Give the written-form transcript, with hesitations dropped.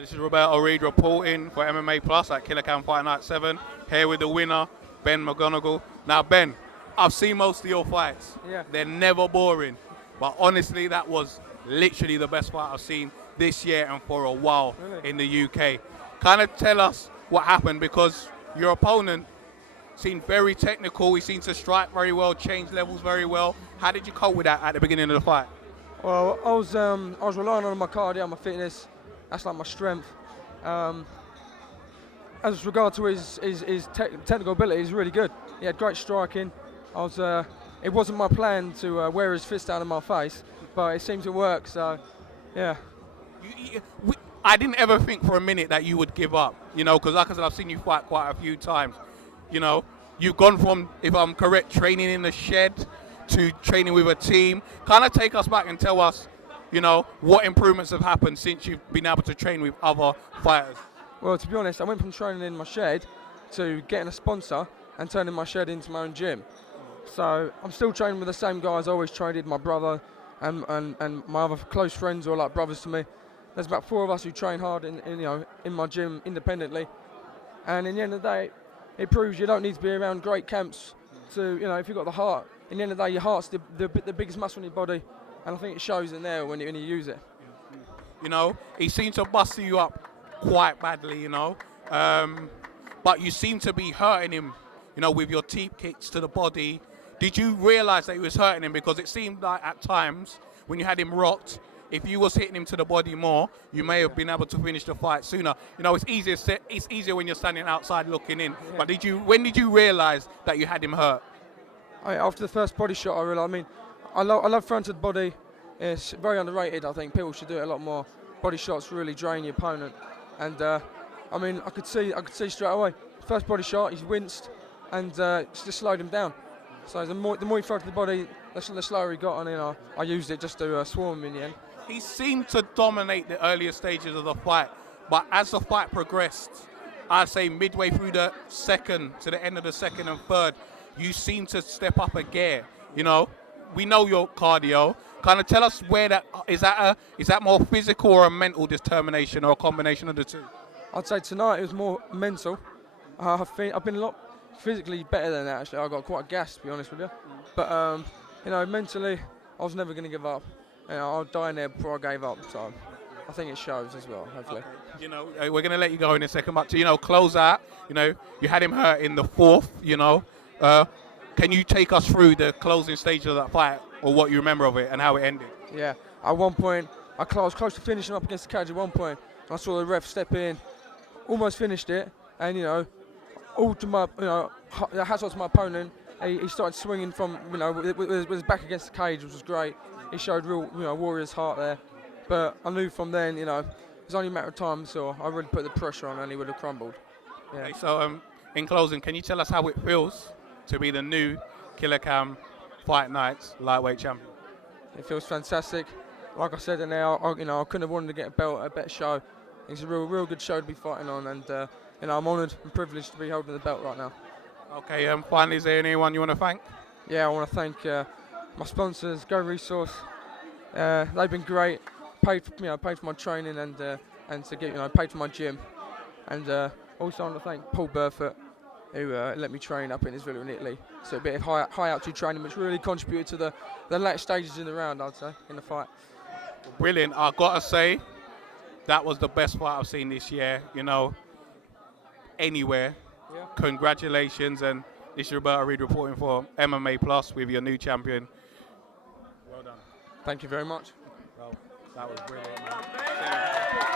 This is Roberto Reed reporting for MMAPLUS at Killacam Fight Nights 7. Here with the winner, Ben McGonigle. Now, Ben, I've seen most of your fights. Yeah. They're never boring. But honestly, that was literally the best fight I've seen this year and for a while in the UK. Kind of tell us what happened, because your opponent seemed very technical. He seemed to strike very well, change levels very well. How did you cope with that at the beginning of the fight? Well, I was relying on my cardio, my fitness. That's like my strength. As regard to his technical ability, he's really good. He had great striking. It wasn't my plan to wear his fist out of my face, but it seemed to work. So, yeah. I didn't ever think for a minute that you would give up, you know, because like I said, I've seen you fight quite a few times. You know, you've gone from, if I'm correct, training in the shed to training with a team. Kind of take us back and tell us, you know, what improvements have happened since you've been able to train with other fighters. Well, to be honest, I went from training in my shed to getting a sponsor and turning my shed into my own gym. So I'm still training with the same guys I always trained with, my brother and my other close friends who are like brothers to me. There's about 4 of us who train hard in my gym independently. And in the end of the day, it proves you don't need to be around great camps to, you know, if you've got the heart. In the end of the day, your heart's the biggest muscle in your body, and I think it shows in there when you use it. You know, he seemed to bust you up quite badly, you know, but you seem to be hurting him, you know, with your teep kicks to the body. Did you realise that he was hurting him? Because it seemed like at times when you had him rocked, if you was hitting him to the body more, you may have been able to finish the fight sooner. You know, it's easier when you're standing outside looking in. Yeah. But when did you realise that you had him hurt? After the first body shot, I realised. I mean, I love throwing to the body. It's very underrated. I think people should do it a lot more. Body shots really drain your opponent, and I mean, I could see straight away. First body shot, he's winced, and it's just slowed him down. So the more you throw to the body, the slower he got, and I used it just to swarm him in the end. He seemed to dominate the earlier stages of the fight, but as the fight progressed, I'd say midway through the second to the end of the second and third, you seem to step up a gear. You know, we know your cardio. Kind of tell us where that is. That more physical or a mental determination, or a combination of the two? I'd say tonight it was more mental. I've been a lot physically better than that, actually. I got quite a gas, to be honest with you. But you know, mentally, I was never going to give up. You know, I'll die in there before I gave up. So I think it shows as well, hopefully. Okay. You know, we're going to let you go in a second, but to, you know, close out. You know, you had him hurt in the fourth. You know, can you take us through the closing stage of that fight, or what you remember of it and how it ended? Yeah, at one point, I was close to finishing up against the cage at one point. I saw the ref step in, almost finished it, and you know, all to my, you know, hats off to my opponent. He started swinging from, you know, with his back against the cage, which was great. He showed real, you know, warrior's heart there. But I knew from then, you know, it was only a matter of time, so I really put the pressure on, and he would have crumbled. Yeah. Okay, so in closing, can you tell us how it feels to be the new Killacam Fight Nights lightweight champion? It feels fantastic. Like I said, and now I couldn't have wanted to get a belt at a better show. It's a real good show to be fighting on, and you know, I'm honoured and privileged to be holding the belt right now. Okay, finally, is there anyone you want to thank? Yeah, I want to thank my sponsors, Go Resource. They've been great. Paid for my training and to get, you know, paid for my gym, and also I want to thank Paul Burford, who let me train up in his villa in Italy. So a bit of high altitude training, which really contributed to the late stages in the round, I'd say, in the fight. Brilliant. I've got to say, that was the best fight I've seen this year, you know, anywhere. Yeah. Congratulations, and this is Roberto Reed reporting for MMAPLUS with your new champion. Well done. Thank you very much. Well, that was brilliant, man.